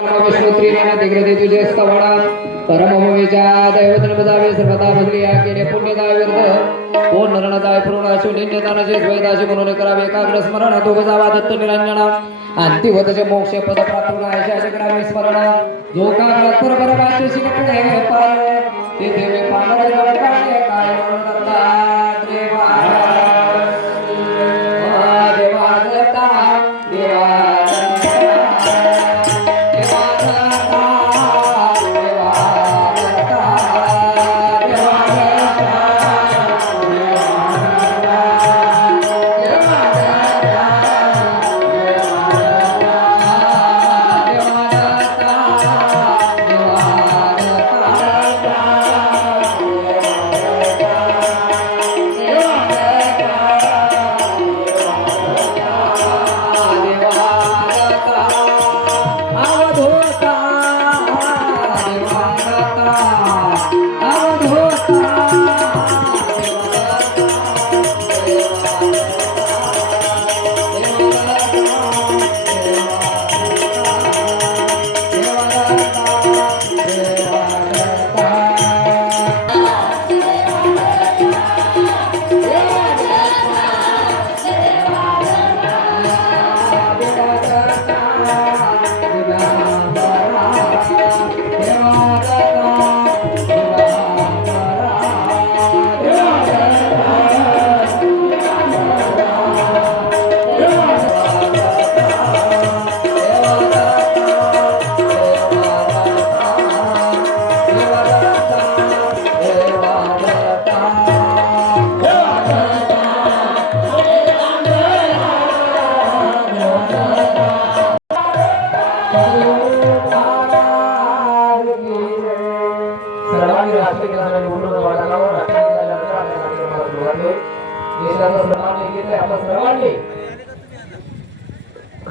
विष्णुत्रिनेन दिग्रदे तुझे स्तवणा परमभूमीच्या दैवतनपदावे सर्वदा भजलिया केले पुण्यदाय व्यर्थ कोण नरणदाय पूर्णाशु निन्यदानचे द्वैताचे म्हणून करावे एकाग्र स्मरण तो जावा दत्त निरंजना अंतिवतचे मोक्ष पद प्राप्त आयशाचे करावे स्मरण जो का तत्पर परमाचे शिकणे पार तेथे मी पांढरे काय काय करता देवा देवा देवा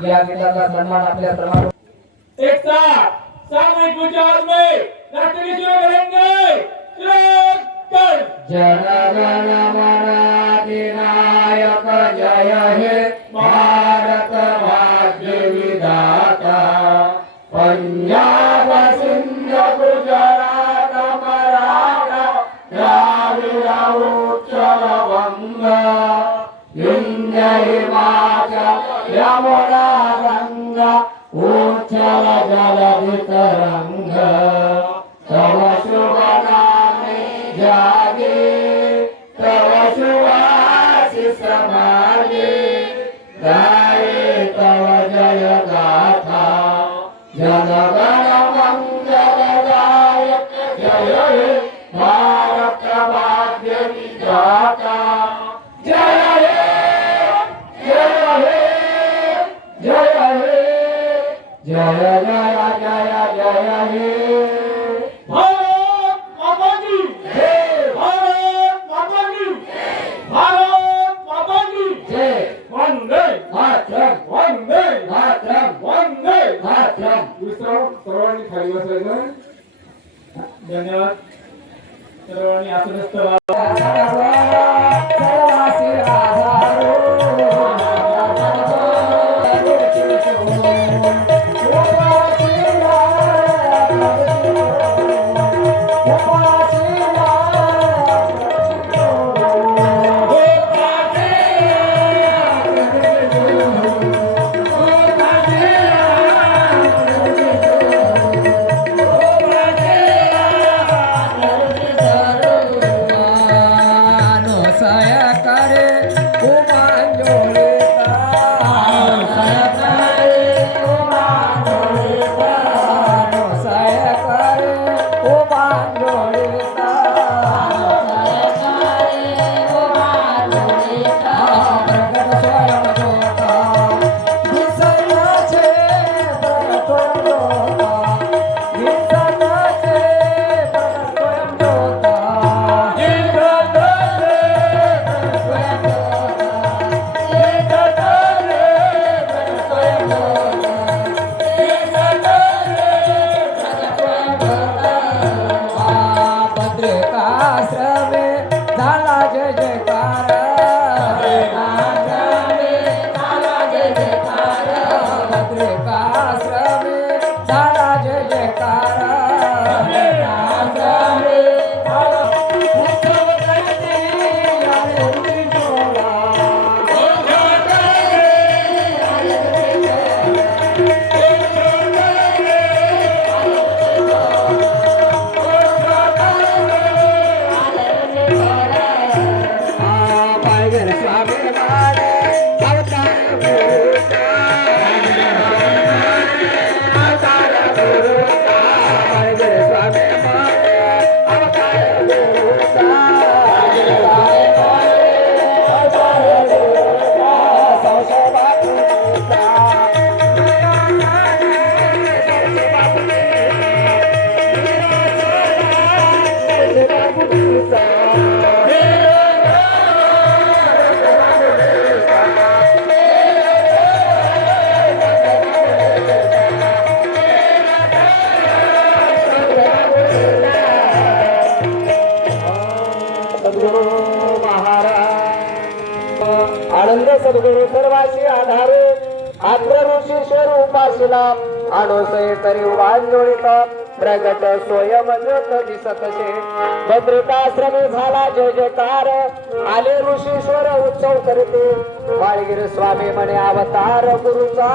या गीताचा सन्मान आपल्या प्रमाण एक साथ सामूहिक विचार में राष्ट्रीय करेंगे जन गण मन अधिनायक जय हे भारत भाग्य विधाता पंजाब सिंध गुजरात मराठा द्राविड उत्कल बंगा विंध्य हिमाचल यमुना गंगा उच्चल जलधि तरंगा तव शुभ नामे जागे तव शुभाशिष मागे गाये तव जय गाथा जन गण मंगलदायक जय हे भारत भाग्य विधाता जय हे जय हे जय हे जय जय जय जय हे भारत माता की जय भारत माता की भारत माता की जय वंदे मातरम वंदे मातरम वंदे मातरम सर्वांनी खाली बसायचं धन्यवाद सर्वांनी आसनस्थ नो झाला जय जयकार आनंद सद्गुरु सर्वांची आधार आत्र ऋषी स्वरूपाशिला अणोसय तरी वांजोळीत प्रगट स्वयं ज्योत दिसतसे भद्रिकाश्रमी झाला जय जयकार आले ऋषीश्वर उत्सव करते बाळगिरी स्वामी म्हणे अवतार गुरुचा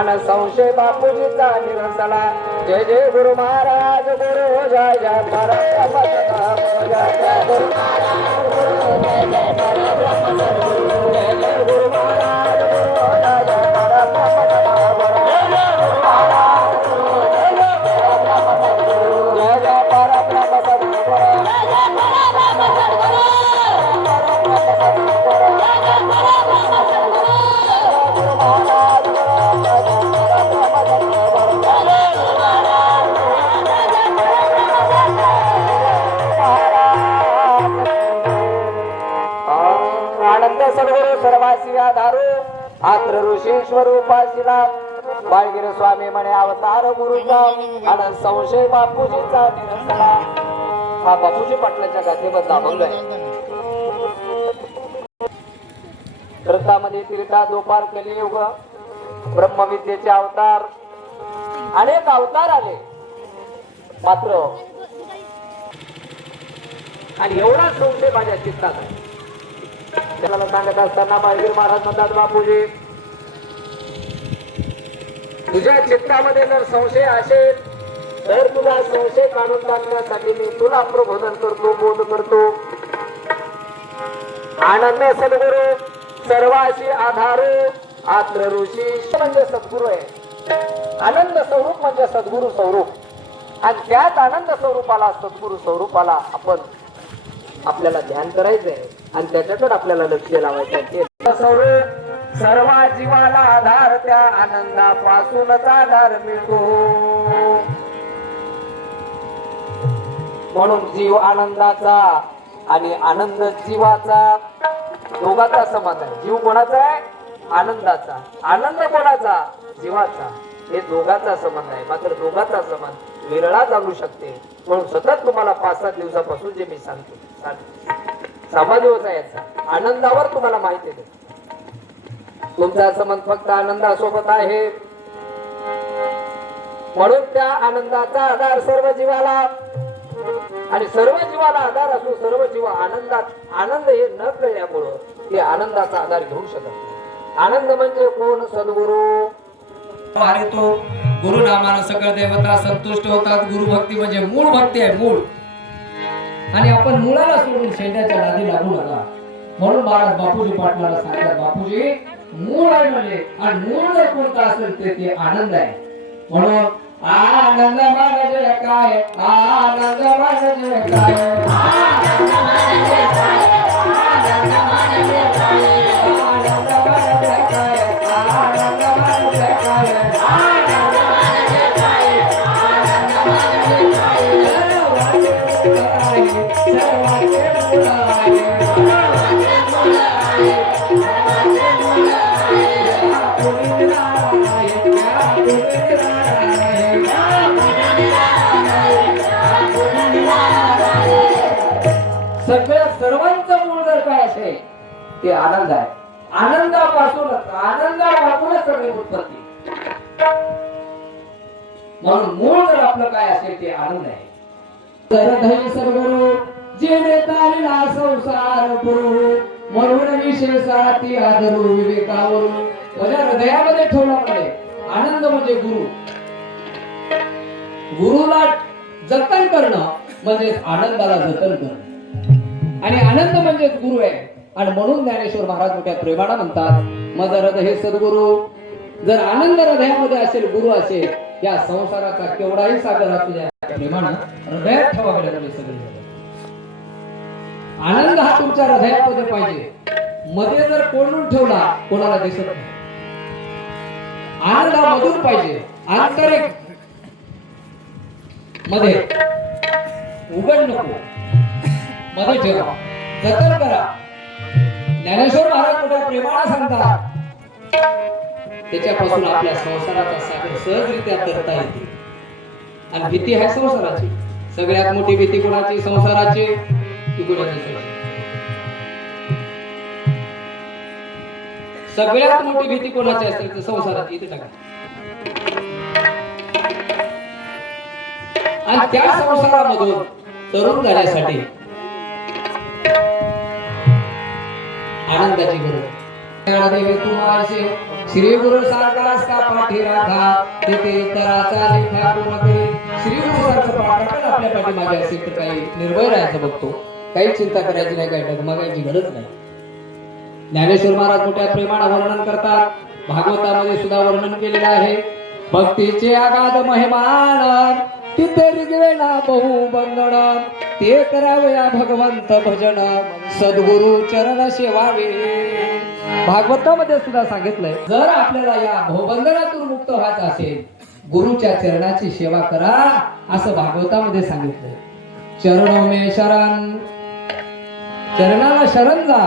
अन संशय बापूजीचा निरंतला जय जय गुरु महाराज गुरु जय जय परम जय जय गुरु आनंद सद्गुरु सर्वासी आधारू आत्र ऋषी स्वरूपाशिला बाळगिरी स्वामी म्हणे अवतार गुरुचा आणि संशय बापूजीचा निरंतरा हा बापूजी पाटलाच्या गाथेबद्दल अभंग आहे. ग्रंथामध्ये तीर्था दोपार कलियुग ब्रह्मविद्येचे अवतार अनेक अवतार आले मात्र आणि एवढा संशय माझ्या चित्तात आहे. त्याला सांगत असताना बाळगिरी महाराज म्हणतात बापूजी तुझ्या चित्तामध्ये जर संशय असेल तर तुझा संशय काढून टाकण्यासाठी मी तुला प्रबोधन करतो बोध करतो. आनंद सद्गुरु सर्वाशी आधार आत्र ऋषी म्हणजे सद्गुरु आहे. आनंद स्वरूप म्हणजे सद्गुरु स्वरूप आणि त्याच आनंद स्वरूपाला सद्गुरु स्वरूपाला आपण आपल्याला ध्यान करायचंय आणि त्याच्याकडे आपल्याला लक्ष लावायचं स्वरूप सर्व जीवाला आधार त्या आनंदापासूनच आधार मिळतो. म्हणून जीव आनंदाचा आणि आनंद जीवाचा दोघांचा संबंध आहे. जीव कोणाचा आहे? आनंदाचा. आनंद कोणाचा? जीवाचा. हे दोघांचा संबंध आहे. मात्र दोघांचा संबंध विरळा चालू शकते. म्हणून सतत तुम्हाला 5-7 दिवसापासून जे मी सांगतो 6 दिवस आहे याचा आनंदावर तुम्हाला माहिती देतो. तुमचा संबंध फक्त आनंदासोबत आहे. म्हणून त्या आनंदाचा आधार सर्व जीवाला आणि सर्व जीवाला आधार असो सर्व जीव आनंदात आनंद हे न कळल्यामुळं ते आनंदाचा आधार घेऊ शकत नाही. आनंद म्हणजे कोण? सद्गुरु. तो गुरु नामानं सगळं देवता संतुष्ट होतात. गुरु भक्ती म्हणजे मूळ भक्ती आहे. मूळ. आणि आपण मुळाला सोडून शेंड्याच्या नादी लागू नका. म्हणून महाराज बापूजी पाटलाला सांगतात बापूजी मूळ आहे म्हणजे आणि मूळ जर कोणता असेल ते आनंद आहे. म्हणून आनंद म्हणजे काय? आनंद म्हणजे काय? आनंद म्हणजे काय? आनंद म्हणजे काय? आनंद म्हणजे काय? आनंद म्हणजे काय? आनंद म्हणजे काय? आनंद म्हणजे काय? सर्वांचे मूळ आहे. सगळ्या सर्वांचं मूळ जर काय असेल ते आनंद आहे. आनंदापासूनच सगळी उत्पत्ती. म्हणून मूळ जर आपलं काय असेल ते आनंद आहे. तर धैर्य सद्गुरु जेणे तारला संसार पुरू म्हणून विशेषाती आदरू विवेकावरून माझ्या हृदयामध्ये ठेवला म्हणजे आनंद म्हणजे गुरु. गुरुला जतन करणं म्हणजे आनंदाला जतन करणं आणि आनंद म्हणजे गुरु आहे. आणि म्हणून ज्ञानेश्वर महाराज मोठ्या प्रेमाने म्हणतात मज हृदय सद्गुरु. जर आनंद हृदयामध्ये असेल गुरु असेल या संसाराचा केवढाही सागर असू द्या प्रेमानं हृदयात ठेवा गेले सगळे. आनंद हा तुमच्या हृदयामध्ये पाहिजे. मध्ये जर कोंडून ठेवला कोणाला दिसत नाही. आनंद हा मधून पाहिजे. आंतरिक मध्ये उघड नको मध्ये ठेवा जतन करा. ज्ञानेश्वर महाराज मोठ्या प्रेमाने सांगतात त्याच्यापासून आपल्या संसाराचा सागर सहजरित्या करता येते. आणि भीती आहे संसाराची. सगळ्यात मोठी भीती कोणाची? संसाराची. ती कोणाची? सगळ्यात मोठी भीती कोणाची असेल तर संसाराची. इथे टाका. आणि त्या संसारामधून तरुण जाण्यासाठी आनंदाची गरज. देवी तुम्हाचे श्री गुरु सारखाच का पाठी राखा तेथे तराचा लेखा पूर्ण करे. श्री गुरु सारखं पाठ आपल्या पाठी मागे असेल तर काही निर्भय राहायचं बघतो. काही चिंता करायची नाही, काही डगमगायची गरज नाही. ज्ञानेश्वर महाराज मोठ्या प्रेमाने वर्णन करतात. भागवतामध्ये सुद्धा वर्णन केलेलं आहे. भक्तीचे आगाध महिमान तिथे रिगवेना बहु बंधन ते करावया भगवंत भजन सद्गुरु चरण सेवावे. भागवतामध्ये सुद्धा सांगितलंय जर आपल्याला या भवबंधनातून मुक्त व्हायचं असेल गुरुच्या चरणाची सेवा करा असं भागवतामध्ये सांगितलंय. चरणो मे शरण. चरणाला शरण जा.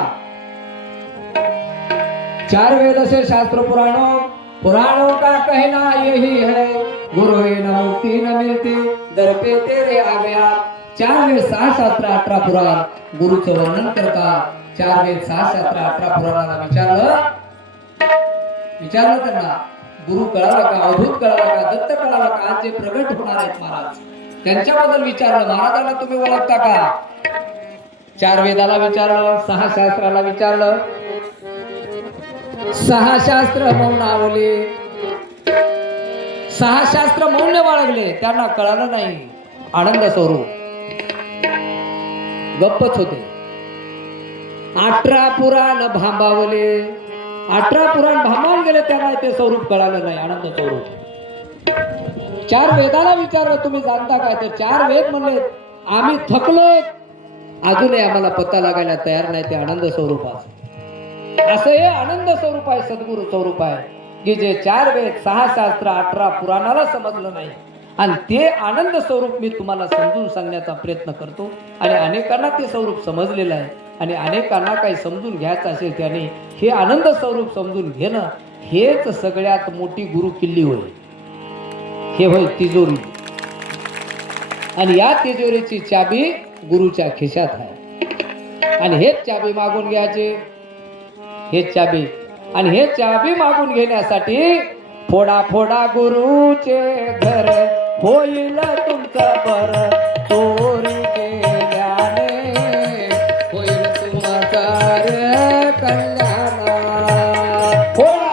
4 वेद से शास्त्र पुराणों पुराणों का कहना यही है गुरु न मुक्ति न मिलती दर पे तेरे आ गया. 4 वेद 6 शास्त्र 18 पुराण गुरुचं वर्णन करतात. 4 वेद 6 शास्त्र 18 पुराणाला विचारलं त्यांना गुरु कळाला का? अवधूत कळाला का? दत्त कळाला का? आज जे प्रगट होणार आहेत महाराज त्यांच्याबद्दल विचारलं. महाराजांना तुम्ही ओळखता का? 4 वेदाला विचारलं, 6 शास्त्राला विचारलं. 6 शास्त्र मौनावले. 6 शास्त्र मौन बाळगले. त्यांना कळालं नाही आनंद स्वरूप. गप्पच होते. 18 पुराण भांबावले. 18 पुराण भांबावून गेले. त्यांना ते स्वरूप कळालं नाही आनंद स्वरूप. 4 वेदाला विचारलं तुम्ही जाणता काय? तर 4 वेद म्हणले आम्ही थकलोय अजूनही आम्हाला पत्ता लागायला तयार नाही ते आनंद स्वरूप आहे. असं हे आनंद स्वरूप आहे. सद्गुरु स्वरूप आहे की जे 4 वेद 6 शास्त्र 18 पुराणाला समजलं नाही आणि ते आनंद स्वरूप मी तुम्हाला समजून सांगण्याचा प्रयत्न करतो. आणि अनेकांना ते स्वरूप समजलेलं आहे आणि अनेकांना काही समजून घ्यायचं असेल त्याने हे आनंद स्वरूप समजून घेणं हेच सगळ्यात मोठी गुरु किल्ली होय. हे होय तिजोरी. आणि या तिजोरीची चाबी गुरुच्या खिशात आहे. आणि हेच चाबी मागून घ्यायचे. हेच चाबी. आणि हे चाबी मागून घेण्यासाठी फोडा फोडा गुरुचे घर होईल तुमचं बर. चोरी केल्याने होईल तुमचं रे कल्याण. फोडा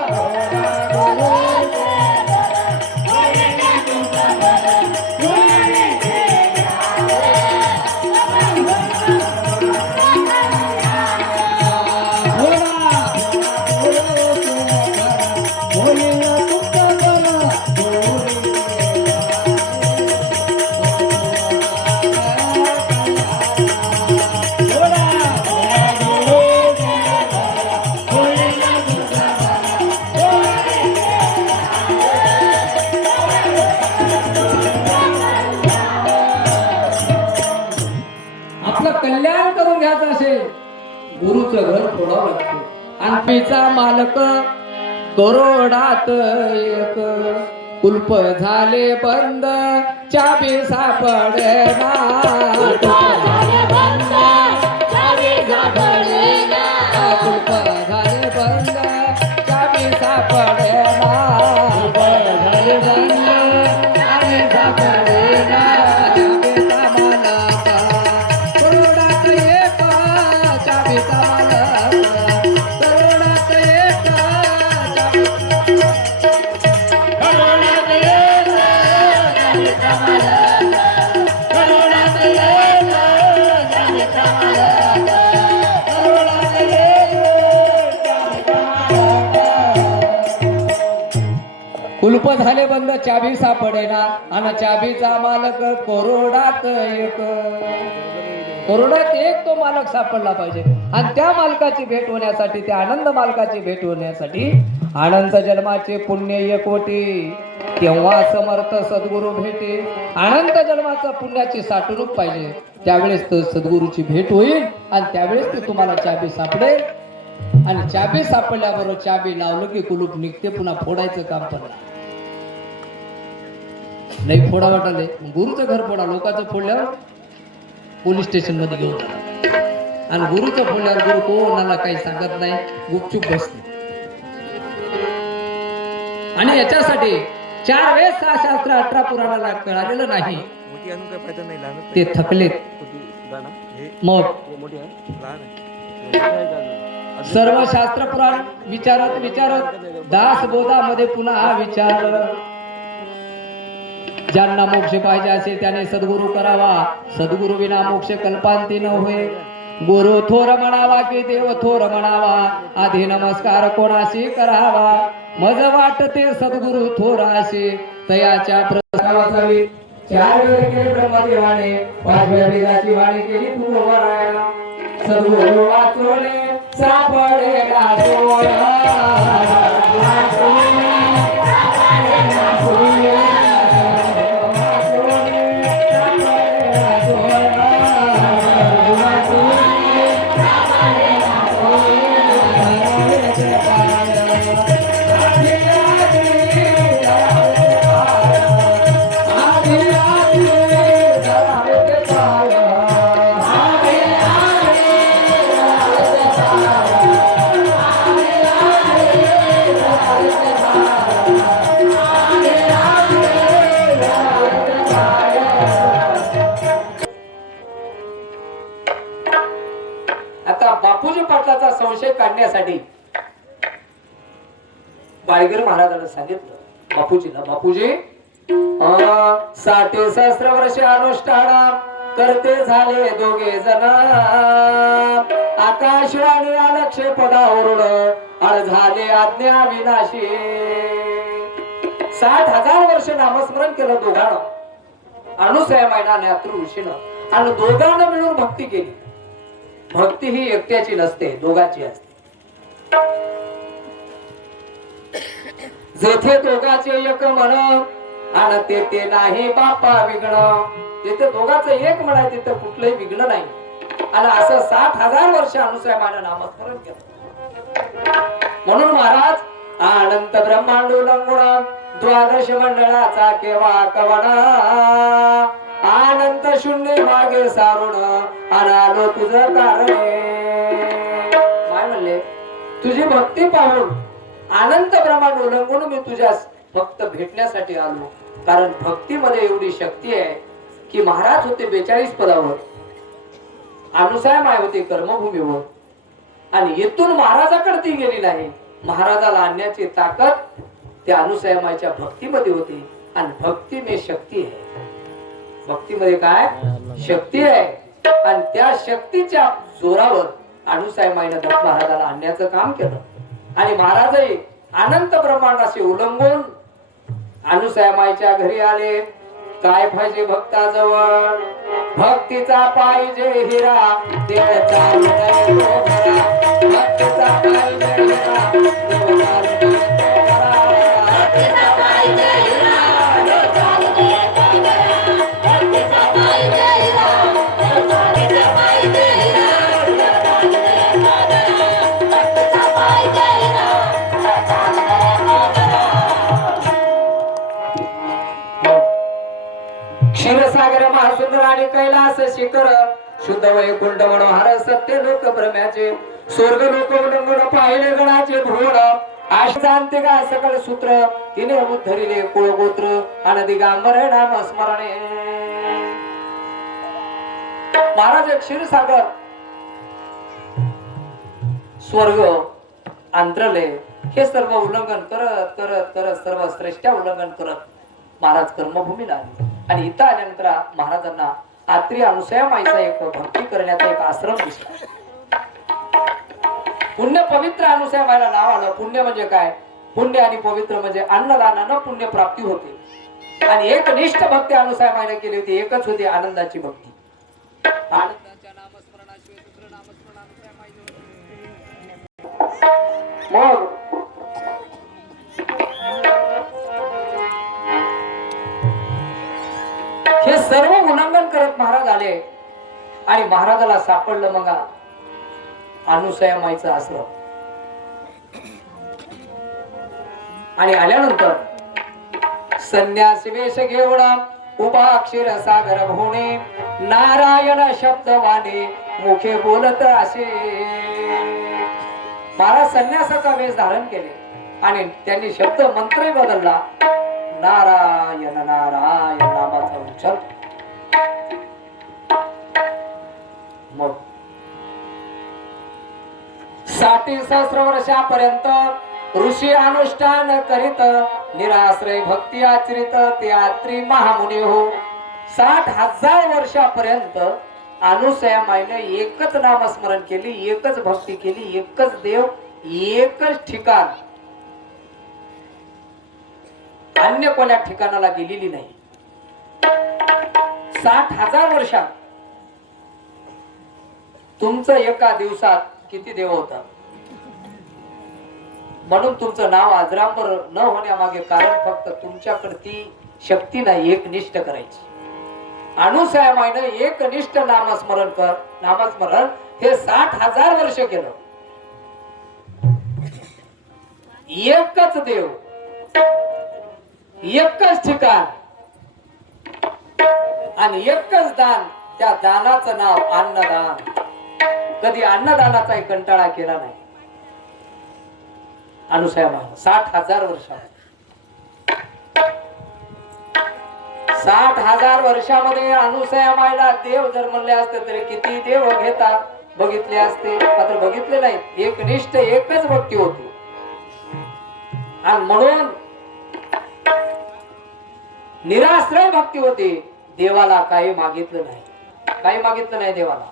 फोडा कल्याण करून घ्यायचं असेल गुरुचं घर फोडावं लागतं. आणपीचा मालक करोडात एक कुलप झाले बंद चाबी सापडेना. कुलप झाले बंद चाबी सापडेना. आणि पडेना चाबीचा मालक करोडात एक चाबीचा मालक करोडात एक करोडात एक चाबीचा मालक करोडात एक चाबीचा मालक करोडात एक कुलप झाले बंद चाबी सापडेना आणि चाबीचा मालक करोडात एक करोडात एक तो मालक सापडला पाहिजे आणि त्या मालकाची भेट होण्यासाठी त्या आनंद मालकाची भेट होण्यासाठी अनंत जन्माचे पुण्य एक कोटी तेव्हा समर्थ सद्गुरू भेटे अनंत जन्माचं पुण्याची साठवणूक पाहिजे त्यावेळेस तर सद्गुरूची भेट होईल आणि त्यावेळेस ते तुम्हाला चाबी सापडेल आणि चाबी सापडल्याबरोबर चाबी लावलं की कुलूप निघते पुन्हा फोडायचं काम पडलं नाही फोडा वाटले गुरुचं घर फोडा लोकांचं फोडल्यावर पोलीस स्टेशन मध्ये घेऊन जा आणि गुरुचं फोडल्यावर गुरु कोणाला काही सांगत नाही गुपचूप बसते आणि याच्यासाठी 4 वेळेस 6 शास्त्र 18 पुराणाला कळालेलं नाही ते थकलेत मग सर्व शास्त्र पुराण विचारत विचारत दास बोधामध्ये पुन्हा विचार ज्यांना मोक्ष पाहिजे असेल त्याने सद्गुरु करावा सद्गुरु विना मोक्ष कल्पांती न होय गुरु थोर म्हणावा की देव थोर म्हणावा आधी नमस्कार कोणाशी करावा मज वाटते सद्गुरु थोराशी तयाच्या प्रसावासावी 4 वेळ केले ब्रह्मदेवाने 5व्या वेदाची वाणी केली तू वराया सद्गुरु वाचोले सापडेला आता बापूजी पाटलाचा संशय काढण्यासाठी बाळगीर महाराजांना सांगितलं बापूजी 60 सहस्र वर्ष अनुष्ठान करते झाले दोघे जण आकाशवाणी अलक्ष्य पदावरून अळ झाले आज्ञा विनाशी 60,000 वर्ष नामस्मरण केलं दोघांना अनुसया मैदान यात्रू ऋषीनं आणि दोघांना मिळून भक्ती केली भक्ती ही एकट्याची नसते दोघांची असते जेथे दोघांचे एक मन आणि तेथे नाही बापा विघ्न जिथे दोघांचं एक म्हण आहे तिथे कुठलंही विघ्न नाही आणि असं 60,000 वर्ष अनुसया मैदान नामस्मरण केलं म्हणून महाराज अनंत ब्रह्मांड उल्लंघन द्वादश मंडळाचा केव्हा कवना अनंत शून्य मागे सारून अनालो तुझं कारण काय म्हणले तुझी भक्ती पाहून अनंत ब्रह्मांड उल्लंघन मी तुझ्यास फक्त भेटण्यासाठी आलो कारण भक्तीमध्ये एवढी शक्ती आहे की महाराज होते 42 पदावर अनुसया माय होते कर्मभूमीवर आणि येथून महाराजाकडे ती गेली नाही महाराजाला आणण्याची ताकद त्या अनुसया मायच्या भक्तीमध्ये होती आणि भक्तीने शक्ती आहे भक्तीमध्ये काय शक्ती आहे आणि त्या शक्तीच्या जोरावर अनुसया माईने दत्त महाराजाला आणण्याचं काम केलं आणि महाराजही अनंत ब्रह्मांडाचे उल्लंघून अनुसया माईच्या घरी आले काय पाहिजे भक्ताजवळ भक्तीचा पाहिजे हिरा देवाचा भक्तीचा पाहिजे हिरा क्षीरसागर महासुंदर आणि कैलास शिखर शुद्ध वैकुंठ मनोहर सत्य लोक भ्रम्याचे स्वर्ग लोक उल्लंघन पाहिले गणाचे भोड आशांते का सकळ सूत्र तिने उद्धरिले कुळगोत्र आणि दिगांबर नाम स्मरणे. महाराज क्षीरसागर स्वर्ग आंतरले हे सर्व उल्लंघन करत करत करत सर्व श्रेष्ठा उल्लंघन करत महाराज कर्मभूमीला आले. आणि इथं आल्यानंतर महाराजांना आत्री अनुसया माईचा एक भक्ती करण्याचा एक आश्रम दिसला. पुण्य पवित्र अनुसया माईला नाव आलं. पुण्य म्हणजे काय? पुण्य आणि पवित्र म्हणजे अन्नदानानं पुण्य प्राप्ती होते. आणि एक निष्ठ भक्ती अनुसया माईने केली होती. एकच होती आनंदाची भक्ती. आनंदाच्या नामस्मरणाशिवाय दुसरं नामस्मरण अनुसया माईजवळ. मग हे सर्व उल्लंघन करत महाराज आले आणि महाराजाला सापडलं मग अनुसया माईचं आश्रम. आणि आल्यानंतर संन्यास वेश घेऊन उभा अक्षर सागर भोणे नारायण शब्द वाणे मुखे बोलत असे. महाराज संन्यासाचा वेश धारण केले आणि त्यांनी शब्द मंत्रही बदलला. नारायण नारायण नामाचा उच्चार. मग 60 सहस्र वर्षापर्यंत ऋषी अनुष्ठान करीत निराश्रय भक्ती आचरित ते आत्री महामुनी हो. 60,000 वर्षापर्यंत अनुसया माईने एकच नामस्मरण केली, एकच भक्ती केली, एकच देव, एकच ठिकाण, अन्य कोण्या ठिकाणाला गेलेली नाही. 60,000 वर्षात तुमचं एका दिवसात किती देव होतात? म्हणून तुमचं नाव अजरामर न होण्यामागे कारण फक्त तुमच्याकडे ती शक्ती नाही एक निष्ठ करायची. अनुसया माईने एक निष्ठ नामस्मरण कर. नामस्मरण हे 60,000 वर्ष केलं. एकच देव, एकच ठिकाण आणि एकच दान. त्या दानाचं नाव अन्नदान. कधी अन्नदानाचा कंटाळा केला नाही अनुसया माईने. 60,000 वर्षात 60,000 वर्षामध्ये अनुसया माईला देव जर म्हणले असते तरी किती देव घेतात बघितले असते, मात्र बघितले नाही. एकनिष्ठ एकच भक्ती होती. आणि म्हणून निराश्रय भक्ती होती. देवाला काही मागितलं नाही, काही मागितलं नाही देवाला.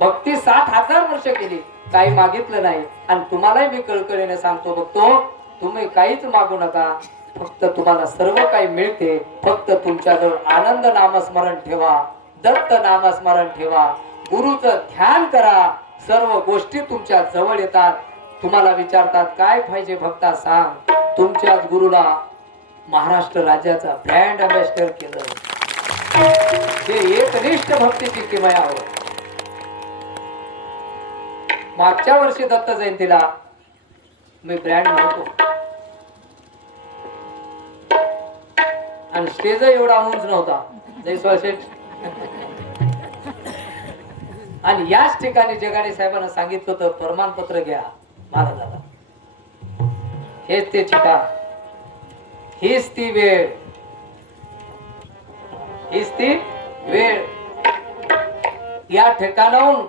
भक्ती 60,000 वर्ष केली, काही मागितलं नाही. आणि तुम्हालाही मी कळकळीने सांगतो बघतो, तुम्ही काहीच मागू नका. फक्त तुम्हाला सर्व काही मिळते. फक्त तुमच्याजवळ आनंद नामस्मरण ठेवा, दत्त नामस्मरण ठेवा, गुरुचं ध्यान करा. सर्व गोष्टी तुमच्या जवळ येतात. तुम्हाला विचारतात काय पाहिजे भक्ता सांग. तुमच्याच गुरुला महाराष्ट्र राज्याचा ब्रँड अँबॅसेडर केलं. हे एकनिष्ठ भक्तीची किमया होय. मागच्या वर्षी दत्त जयंतीला मी ब्रँड नव्हतो आणि स्टेज एवढा उंच नव्हता जयस्वाल शेठ. आणि याच ठिकाणी जगाने साहेबांना सांगितलं होतं प्रमाणपत्र घ्या महाराजाला. हेच ते ठिकाण, हीच ती वेळ, हीच ती वेळ. या ठिकाणाहून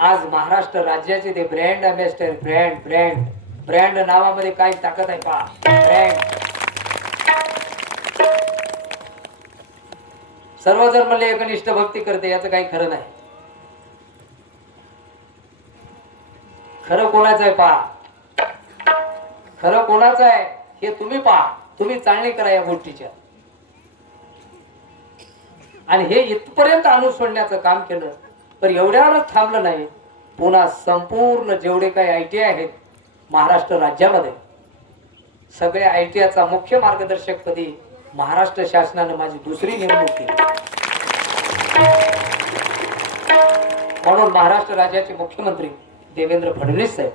आज महाराष्ट्र राज्याचे ते brand ambassador. Brand brand brand नावामध्ये काय ताकद आहे का? ब्रँड. सर्वजण म्हणले एकनिष्ठ भक्ती करते, याचं काही खरं नाही. खरं कोणाचं आहे पहा. खरं कोणाचं आहे हे तुम्ही पहा. तुम्ही चालणी करा या गोष्टीच्या. आणि हे इथपर्यंत आणून सोडण्याचं काम केलं. पण एवढ्यावरच थांबलं नाही. पुन्हा संपूर्ण जेवढे काही ITI आहेत महाराष्ट्र राज्यामध्ये, सगळ्या ITIचा मुख्य मार्गदर्शक पदी महाराष्ट्र शासनाने माझी दुसरी नेमणूक केली. म्हणून महाराष्ट्र राज्याचे मुख्यमंत्री देवेंद्र फडणवीस साहेब,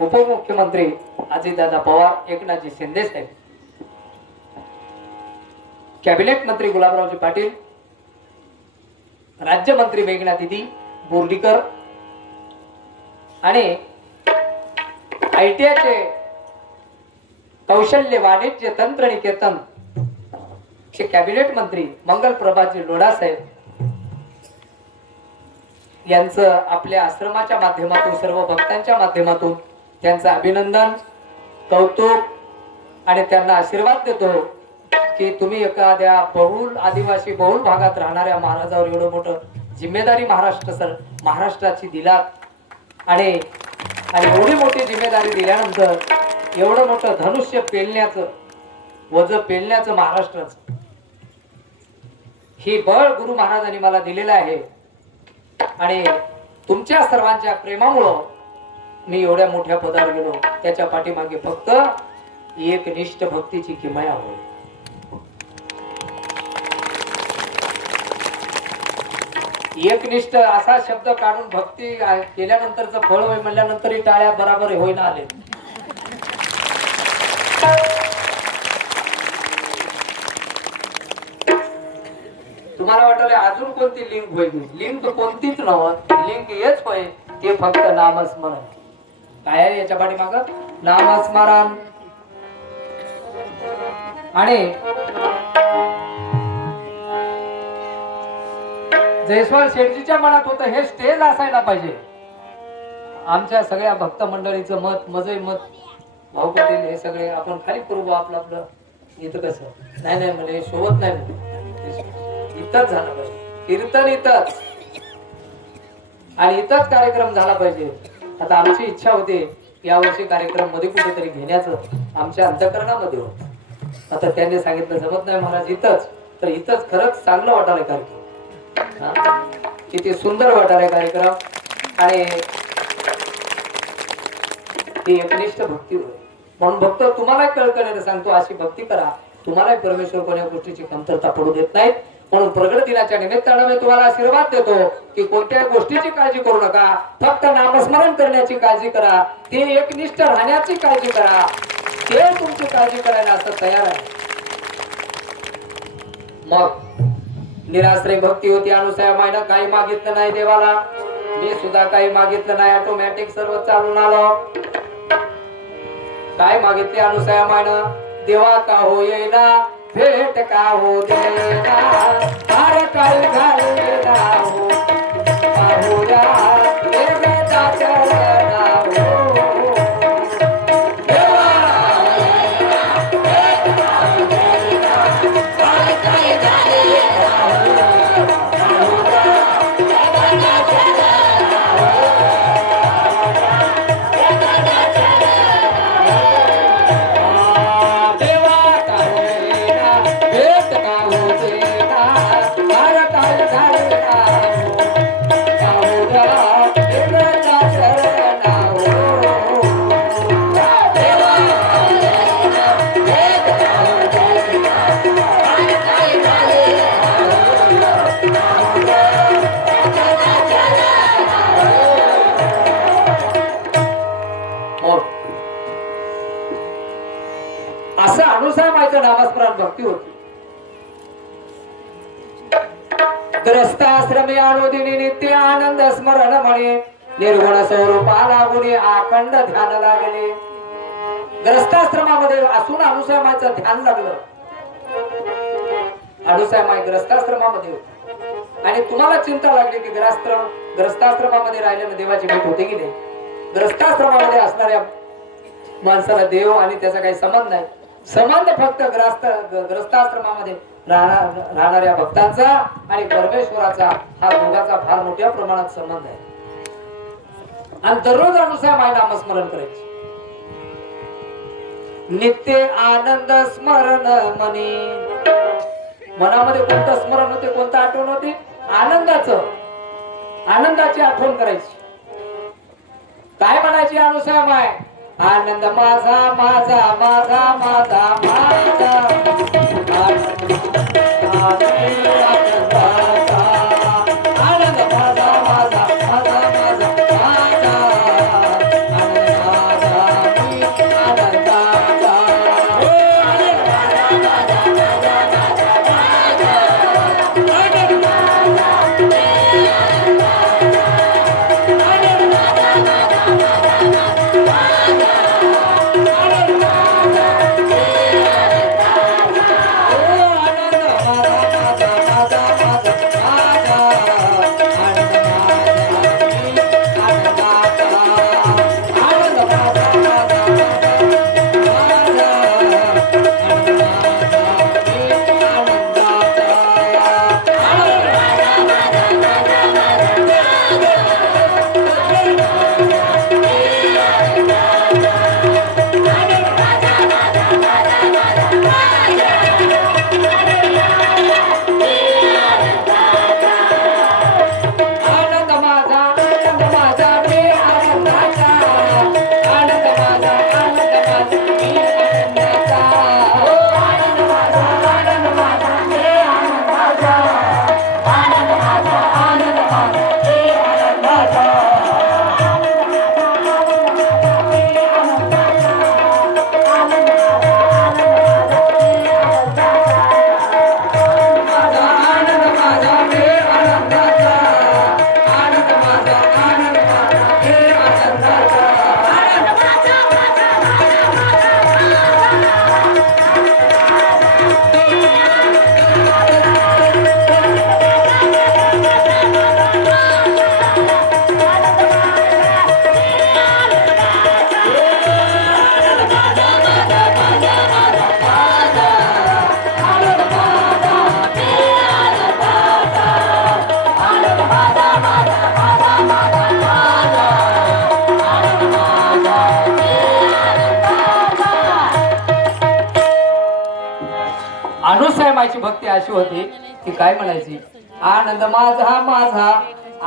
उपमुख्यमंत्री अजितदादा पवार, एकनाथजी शिंदे साहेब, कॅबिनेट मंत्री गुलाबरावजी पाटील, राज्यमंत्री मेघना दिदी बोर्डीकर आणि आयटीआयचे कौशल्य वाणिज्य तंत्र निकेतन चे कॅबिनेट मंत्री मंगल प्रभाजी लोढा साहेब यांचं आपल्या आश्रमाच्या माध्यमातून सर्व भक्तांच्या माध्यमातून त्यांचं अभिनंदन कौतुक आणि त्यांना आशीर्वाद देतो की तुम्ही एखाद्या आदिवासी बहुल भागात राहणाऱ्या महाराजावर एवढं मोठं जिम्मेदारी महाराष्ट्राची दिलात आणि एवढी मोठी जिम्मेदारी दिल्यानंतर एवढं मोठं धनुष्य पेलण्याचं वज पेलण्याचं महाराष्ट्राचं ही बळ गुरु महाराजांनी मला दिलेलं आहे आणि तुमच्या सर्वांच्या प्रेमामुळं मी एवढ्या मोठ्या पदावर गेलो. त्याच्या पाठीमागे फक्त एक निष्ठ भक्तीची किमया होय. एकनिष्ठ असा शब्द काढून भक्ती केल्यानंतरच फळ होय म्हणल्यानंतरही टाळ्या बराबर होईना आले. तुम्हाला वाटलं अजून कोणती लिंक होईल? लिंक कोणतीच नव्हत. लिंक हेच होय ते फक्त नामस्मरण. काय आहे याच्या पाठीमाग? नामस्मरण. आणि जयस्वाल शेठजीच्या मनात होतं हे स्टेज असायला पाहिजे. आमच्या सगळ्या भक्त मंडळीचं मत मजही मत भाऊ पाटील हे सगळे आपण खाली करू आपलं आपलं. इथं कसं नाही म्हणजे शोभत नाही इथंच झालं पाहिजे. कीर्तन इथंच आणि इथंच कार्यक्रम झाला पाहिजे. आता आमची इच्छा होती यावर्षी कार्यक्रम मध्ये कुठेतरी घेण्याचं आमच्या अंतःकरणामध्ये होत. आता त्यांनी सांगितलं जमत नाही महाराज इथंच. तर इथंच खरंच चांगलं वाटायला कार्यक्रम. किती सुंदर वाटायला कार्यक्रम आणि ती एकनिष्ठ भक्ती होय. म्हणून भक्त तुम्हाला कळकळीने सांगतो अशी भक्ती करा. तुम्हाला परमेश्वर कोणत्या गोष्टीची कमतरता पडू देत नाहीत. म्हणून प्रगट दिनाच्या निमित्तानं मी तुम्हाला आशीर्वाद देतो की कोणत्याही गोष्टीची काळजी करू नका. फक्त नामस्मरण करण्याची काळजी करा. ते एकनिष्ठ राहण्याची काळजी करा. ते तुमची काळजी करायला असं तयार आहे. मग निराश्रय भक्ती होती. अनुसया मायनं काही मागितलं नाही देवाला. मी सुद्धा काही मागितलं नाही. ऑटोमॅटिक सर्व चालून आलो. काय मागितले अनुसया मायनं? देवा का हो येईना भेट का हो देना हार काय घालेला हो पाहुया देवाचा चरणा हो. देवा हार काय घालेला असं अनुसामायचं नामस्मरण भक्ती होती. ग्रस्ताश्रमे अनुदिनी नित्य आनंद स्मरण म्हणे निर्गुण स्वरूपाला गुणी अखंड ध्यान लागले. ग्रस्ताश्रमामध्ये असून अनुसामायचं ध्यान लागलं. अनुसामाय ग्रस्ताश्रमामध्ये होती आणि तुम्हाला चिंता लागली की ग्रस्ताश्रमामध्ये राहिल्यानं देवाची भेट होते की नाही. ग्रस्ताश्रमामध्ये असणाऱ्या माणसाला देव आणि त्याचा काही संबंध नाही. संबंध फक्त ग्रस्ताश्रमामध्ये राहणाऱ्या भक्तांचा आणि परमेश्वराचा हा दोघांचा फार मोठ्या प्रमाणात संबंध आहे. आणि दररोज अनुसार माय नामस्मरण करायचे. नित्य आनंद स्मरण मनी. मनामध्ये कोणतं स्मरण होते कोणतं आठवण होते? आनंदाची आठवण करायची. काय म्हणायची अनुसार माय? आनंद माझा माझा माझा माझा माझा आनंद माझा माझा माझा माझा माझा आनंद अनुसायमाची भक्ती अशी होती की काय म्हणायची, आनंद माझा माझा,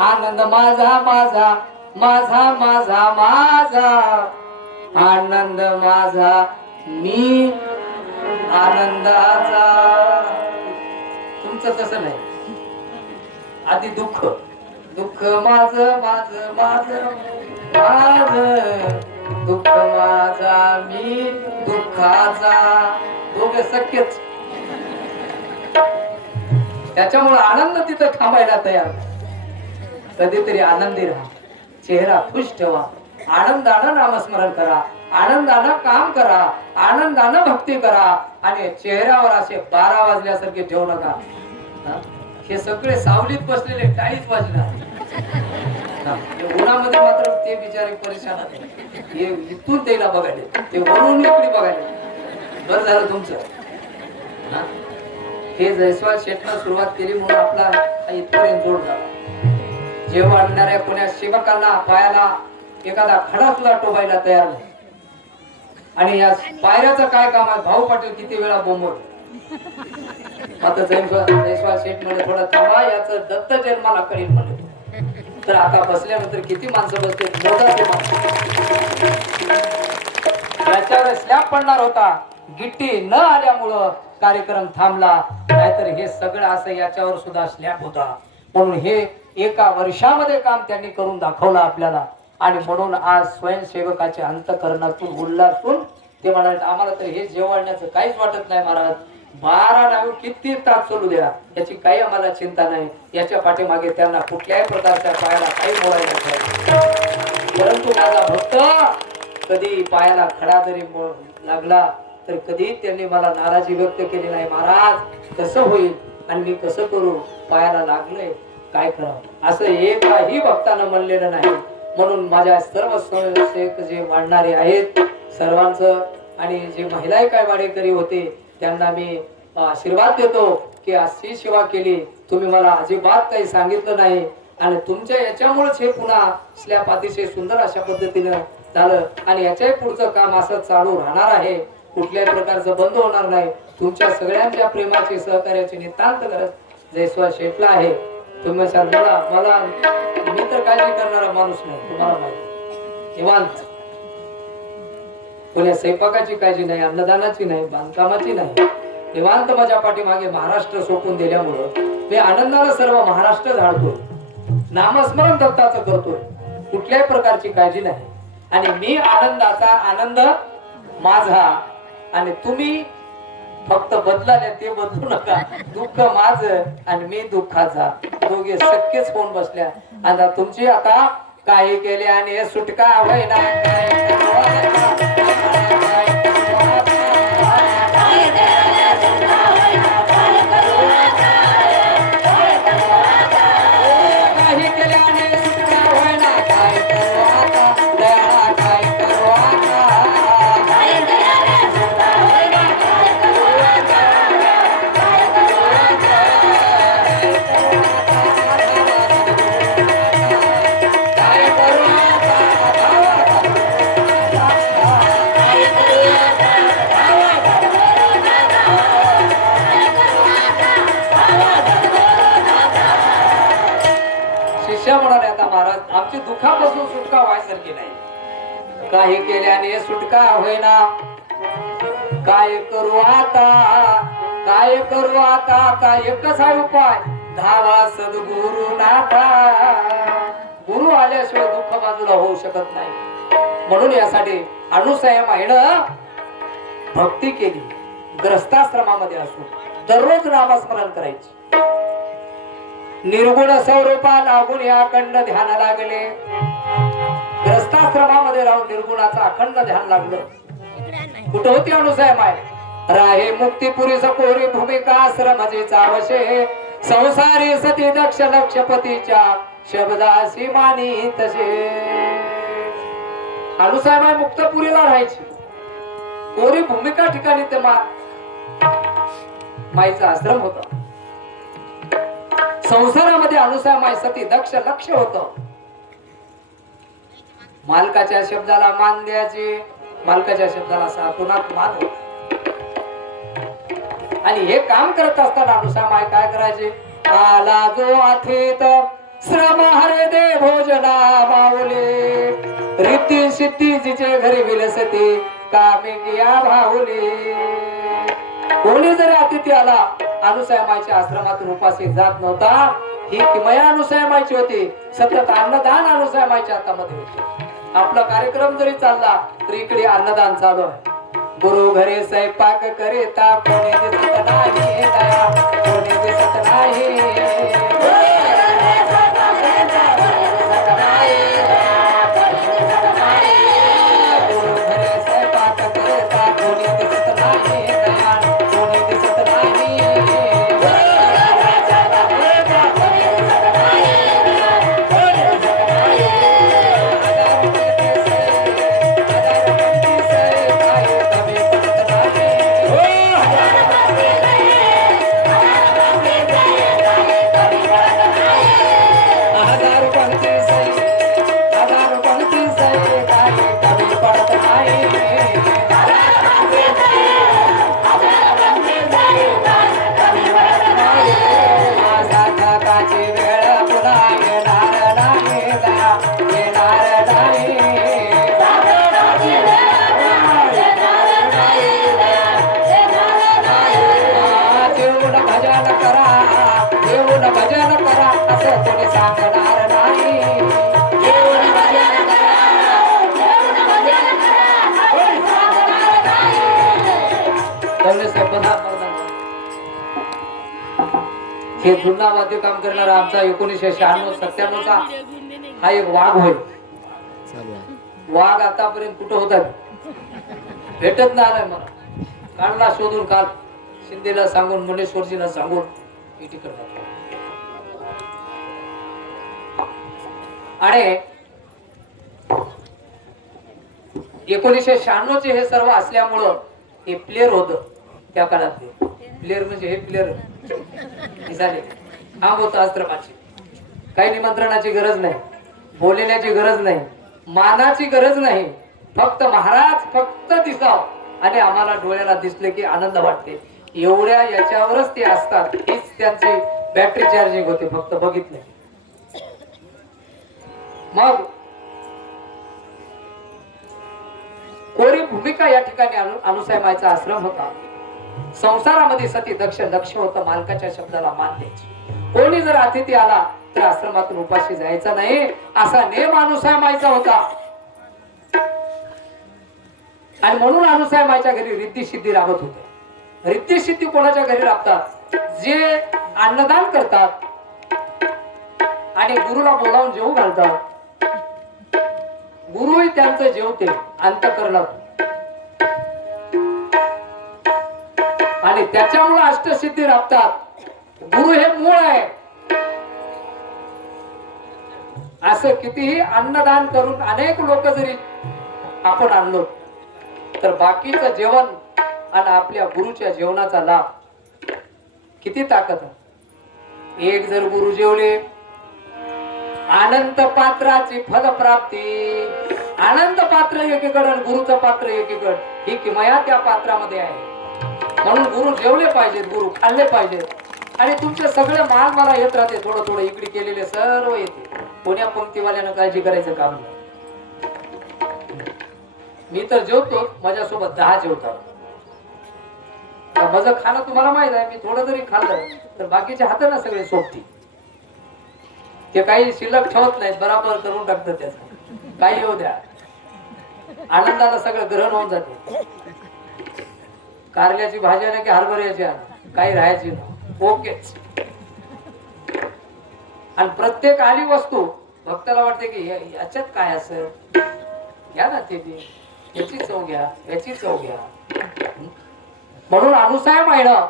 आनंद माझा माझा, माझा माझा माझा, आनंद माझा मी आनंदाचा. तुमचं तसं नाही, आधी दुःख, दुःख माझं माझं माझं माझं, दुःख माझा मी दुःखाचा. दोघे सख्यच. त्याच्यामुळे आनंद तिथं थांबायला तयार. कधीतरी आनंदी राहा, चेहरा खुश ठेवा, आनंदानं नामस्मरण करा, आनंदानं काम करा, आनंदानं भक्ती करा आणि चेहऱ्यावर असे 12 वाजल्यासारखे ठेवू नका. हे सगळे सावलीत बसलेले टाळीच वाजणार. उन्हामध्ये मात्र ते बिचारे परेशान आहे. हे इथून त्याला बघायले, ते वरून इकडे बघायले. बरं झालं तुमचं हे जयस्वाल शेठनं सुरुवात केली म्हणून आपला इथपर्यंत जोड झाला. जेव्हा आणणाऱ्या कोण्या सेवकांना पायाला एखादा खडा सुद्धा टोबायला तयार नाही. आणि या पायऱ्याचं काय काम आहे, भाऊ पाटील किती वेळा बोंबवले. आता जयस्वाल शेठ मध्ये थोडं थांबा, याचं दत्त जन्माला करील म्हणले. तर आता बसल्यानंतर किती माणसं बसते, मोठा ते याच्यावर स्लॅब पडणार होता, गिट्टी न आल्यामुळं कार्यक्रम थांबला. नाहीतर हे सगळं असं याच्यावर सुद्धा स्लॅब होता. म्हणून हे एका वर्षामध्ये काम त्यांनी करून दाखवलं आपल्याला. आणि म्हणून आज स्वयंसेवकाच्या अंतःकरणातून उल्हासून ते म्हणाले, आम्हाला तर हे जेवण्याचं काहीच वाटत नाही महाराज. 12 नाव किती तास चालू द्या, याची काही आम्हाला चिंता नाही. याच्या पाठीमागे त्यांना कुठल्याही प्रकारच्या पायाला काही बोलायला नाही. परंतु माझा भक्त कधी पायाला खडा जरी लागला तर कधी त्यांनी मला नाराजी व्यक्त केली नाही. महाराज कसं होईल आणि मी कसं करू, पायाला लागलंय काय करावं असं एकाही भक्तानं म्हणलेलं नाही. म्हणून माझ्या सर्व स्वयंसेवक जे वाढणारे आहेत सर्वांचं आणि जे महिलाही काय वाडेकरी होते त्यांना मी आशीर्वाद देतो की अशी सेवा केली, तुम्ही मला अजिबात काही सांगितलं नाही आणि तुमच्या याच्यामुळेच हे पुन्हा स्लॅब अतिशय सुंदर अशा पद्धतीनं झालं. आणि याच्याही पुढचं काम असं चालू राहणार आहे, कुठल्याही प्रकारचं बंद होणार नाही. तुमच्या सगळ्यांच्या प्रेमाची सहकार्याची नितांत गरज जयस्वाल शेठला आहे. तुम्ही मला मी तर काळजी करणारा माणूस नाही, तुम्हाला माहिती. निवांत कोण्या स्वयंपाकाची काळजी नाही, अन्नदानाची नाही, बांधकामाची नाही. निवांत माझ्या पाठीमागे महाराष्ट्र सोपून दिल्यामुळं मी आनंदानं सर्व महाराष्ट्र झाडतोय, नामस्मरण दत्ताचं करतोय. कुठल्याही प्रकारची काळजी नाही. आणि मी आनंदाचा आनंद माझा आणि तुम्ही फक्त बदलाले ते बदलू नका. दुःख माझं आणि मी दुःखाचा, दोघे सख्यच होऊन बसल्या. आता तुमची आता काही केले आणि सुटका होईना. आमची दुःखापासून सुटका व्हायसारखी नाही. काही केल्याने सुटका होईना. काय करू आता, काय करू आता, आता एकच आहे उपाय, धावा सद्गुरु नाथा. गुरु आल्याशिवाय दुःख बाजूला होऊ शकत नाही. म्हणून यासाठी अनुसया माईनं भक्ती केली. ग्रस्ताश्रमामध्ये असो दररोज नामस्मरण करायची. निर्गुण स्वरूपा लागून या अखंड ध्यान लागले. ग्रस्ताश्रमामध्ये राहून निर्गुणाचं अखंड ध्यान लागलं. कुठं होती अनुसया माय? राहे मुक्तीपुरी सकोरी भूमिका श्रमजेचा वशे. संसारी सती दक्ष लक्षपतीच्या शब्दाशी मानी तसे. अनुसया माय मुक्तपुरीला राहायची. कोरी भूमिका ठिकाणी ते माईचा आश्रम होता. संसारामध्ये अनुसया माय सती दक्ष लक्ष होत. मालकाच्या शब्दाला मान द्यायचे, मालकाच्या शब्दाला सातोनात मान होत. आणि हे काम करत असताना अनुसा माय काय करायचे? आला जो अथित श्रम हरे दे भोजना माऊले, रीती सिद्धी जिचे घरी विलसते कामे गिया भाऊले. कोणी जरी अतिथी आला अनुसयामाईच्या आश्रमातून उपाशी जात नव्हता. ही किमया अनुसयामाईची होती. सतत अन्नदान अनुसयामाईच्या हातामध्ये होते. आपला कार्यक्रम जरी चालला तरी इकडे अन्नदान चालू आहे. गुरु घरी स्वयंपाक करीता कोणी दिसत नाही दया, कोणी दिसत नाही. हे जुना वाद्य काम करणारा आमचा 1996-97 चा हा एक वाघ होय. वाघ आतापर्यंत कुठं होता भेटत नाही आलाय मला. काढला शोधून काल शिंदेला सांगून मुंडेश्वरजीला सांगून मी तिकडे आणि 1996 चे हे सर्व असल्यामुळं हे प्लेअर होत त्या काळात. प्लेअर म्हणजे हे प्लेअर झाले. हा होता आश्रमाची. काही निमंत्रणाची गरज नाही, बोलण्याची गरज नाही, मानाची गरज नाही. फक्त महाराज फक्त दिसाव आणि आम्हाला डोळ्याला दिसले की आनंद वाटते. एवढ्या याच्यावरच ते असतात. हीच त्यांची बॅटरी चार्जिंग होते. फक्त बघितले. मग कोरी भूमिका या ठिकाणी अनुसयामाईचा आश्रम होता. संसारामध्ये सती दक्ष लक्ष होतं. मालकाच्या शब्दाला मान द्यायची. कोणी जर अतिथी आला तर आश्रमातून उपाशी जायचा नाही असा नेम अनुसयामाईचा होता. आणि म्हणून अनुसयामाईच्या घरी रिद्धी सिद्धी राबत होते. रिद्धी सिद्धी कोणाच्या घरी राबतात? जे अन्नदान करतात आणि गुरुला बोलावून जेवू घालतात. गुरुही त्यांचं जेवते अंतःकरणात आणि त्याच्यामुळे अष्टसिद्धी राबतात. गुरु हे मूळ आहे. असं कितीही अन्नदान करून अनेक लोक जरी आपण आणलो तर बाकीचं जेवण आणि आपल्या गुरुच्या जेवणाचा लाभ किती ताकद आहे. एक जर गुरु जेवले आनंद पात्राची फलप्राप्ती. आनंद पात्र एकीकडे आणि गुरुचं पात्र एकीकडे. ही किमया त्या पात्रामध्ये आहे. म्हणून गुरु जेवले पाहिजेत, गुरु खाल्ले पाहिजेत. आणि तुमचे सगळे मान मला येत राहते. थोडं थोडं इकडे केलेले सर्व येते. कोण्या पंक्तीवाल्यानं काळजी करायचं काम नाही. मी तर जेवतो, माझ्यासोबत 10 जेवतात. माझं खाणं तुम्हाला माहित आहे. मी थोडं जरी खाल्लं तर बाकीच्या हाताना सगळे सोबती. ते काही शिल्लक ठेवत नाहीत. बराबर करून टाकतात. त्याचं काही येऊ द्या. आनंदाला सगळं ग्रहण होऊन जाते. कारल्याची भाजी आली की हरभऱ्याची आली, काही राहायची ना. ओकेच. आणि प्रत्येक आली वस्तू भक्ताला वाटते की याच्यात काय असं घ्या ना. ते याची चव घ्या, याची चव घ्या. म्हणून अनुसयामाईनं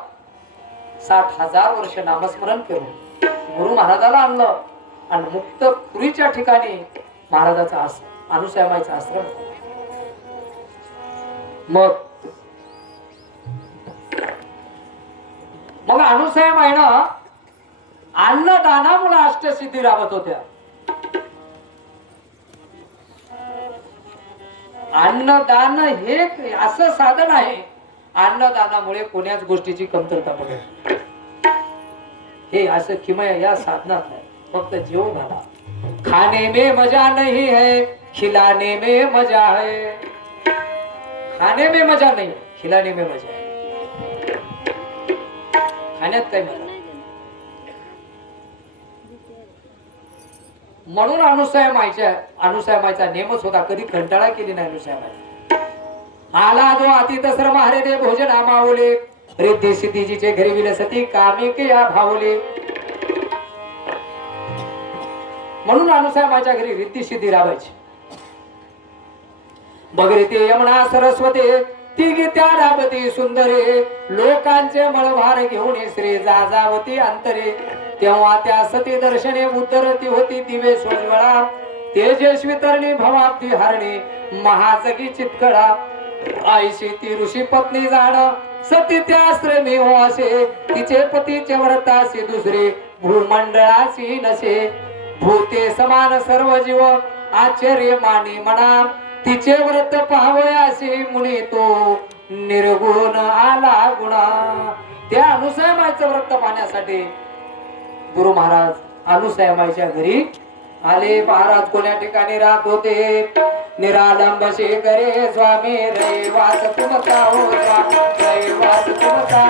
60,000 वर्ष नामस्मरण करून गुरु महाराजाला आणलं आणि मुक्त पुरीच्या ठिकाणी महाराजाचा आश्रम अनुसयामाईचा आश्रम. मग अनुसयामाईनं अन्नदानामुळे अष्टसिद्धी राबत होत्या. अन्नदान हे असं साधन आहे अन्नदानामुळे कोण्याच गोष्टीची कमतरता पडत नाही. हे असं किमया या साधनात नाही. फक्त जेव घाला. खाने में मजा नहीं है, खिलाने में मजा है. खाने में मजा नहीं, खिलाने में मजा है. खाण्यात काय मजा. म्हणून अनुसयामाचा नेमच होता. कधी कंटाळा केली नाही अनुसयामाचा. आला जो अति दसर मारे दे भोजन आमावले, रिद्धी सिद्धीजीचे घरी विलसती कामी के या भावले. म्हणून अनुसयामाच्या घरी रिद्धी सिद्धी राबायची. बगरीते यमुना सरस्वती तिघी त्या राबती सुंदरे, लोकांचे मळभार घेऊन श्री जाजावती अंतरे. तेव्हा त्या सती दर्शने उतरती होती दिवे सोजवळा, तेजस्वी तरणी भवाब्दी हरणे महाजगी चितकडा. आईशी ती ऋषी पत्नी जाण, सती त्या श्रमी हो असे, तिचे पतीचे व्रतासी दुसरे भूमंडळासी नसे. भूते समान सर्व जीव आश्चर्य मानी म्हणा, तिचे व्रत पाहावयासी मुनी तो निर्गुण आला गुणा. त्या अनुसयामाईचं व्रत पाहण्यासाठी गुरु महाराज अनुसयामाईच्या घरी आले. महाराज कोण्या ठिकाणी राहत होते. निरालंब शेखरे स्वामी रैवास तुमचा होता, रैवास तुमचा.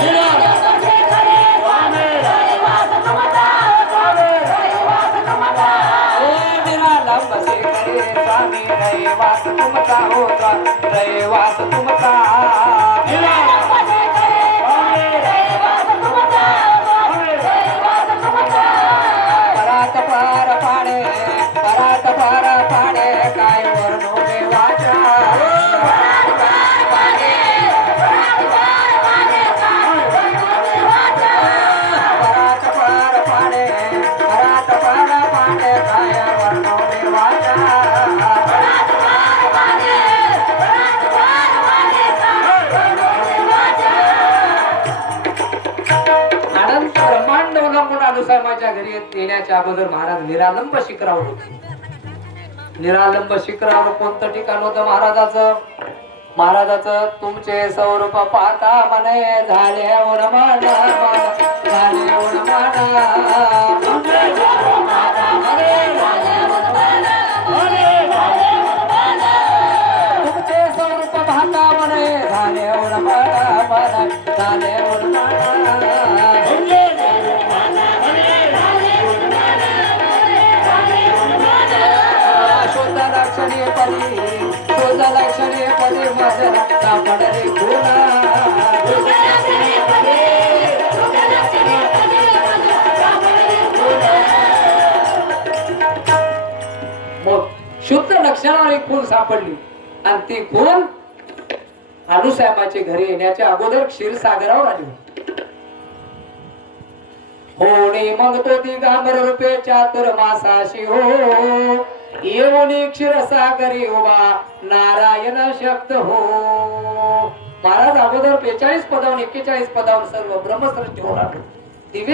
निरालंब शेखरे स्वामी रैवास तुमचा होता, रैवास तुमचा. परात पार पाडे, परात पार पाडे, काय वर्णो देवाचा. परात पार पाडे, परात पार पाडे, काय वर्णो देवाचा. अनंत ब्रह्मांड अवलंबून अनुसयामाच्या घरी येण्याच्या अगोदर महाराज निरालंब शिखरावर होते. निरालंब शिखरावर कोणतं ठिकाण होतं महाराजाचं. महाराजाचं तुमचे स्वरूप पाहता मने झाले उन्मान, झाले उन्मान. तुमचे स्वरूप पाहता मने झाले उन्मान, झाले उन्मान. शोध लक्षणे पदी माझं सापडले गुणा. मग शुद्ध लक्षणावर एक खूण सापडली आणि ती खूण अनुसयामाचे घरी येण्याच्या अगोदर क्षीरसागरावर आली. होणे मग तो दिगांबर रूपे चातुर्मासाशी हो, येऊनी क्षीरसागरी उभा नारायण शक्त हो. महाराज अगोदर 42 पदावून 41 पदावून सर्व ब्रह्मसृष्टी होणार. दिव्य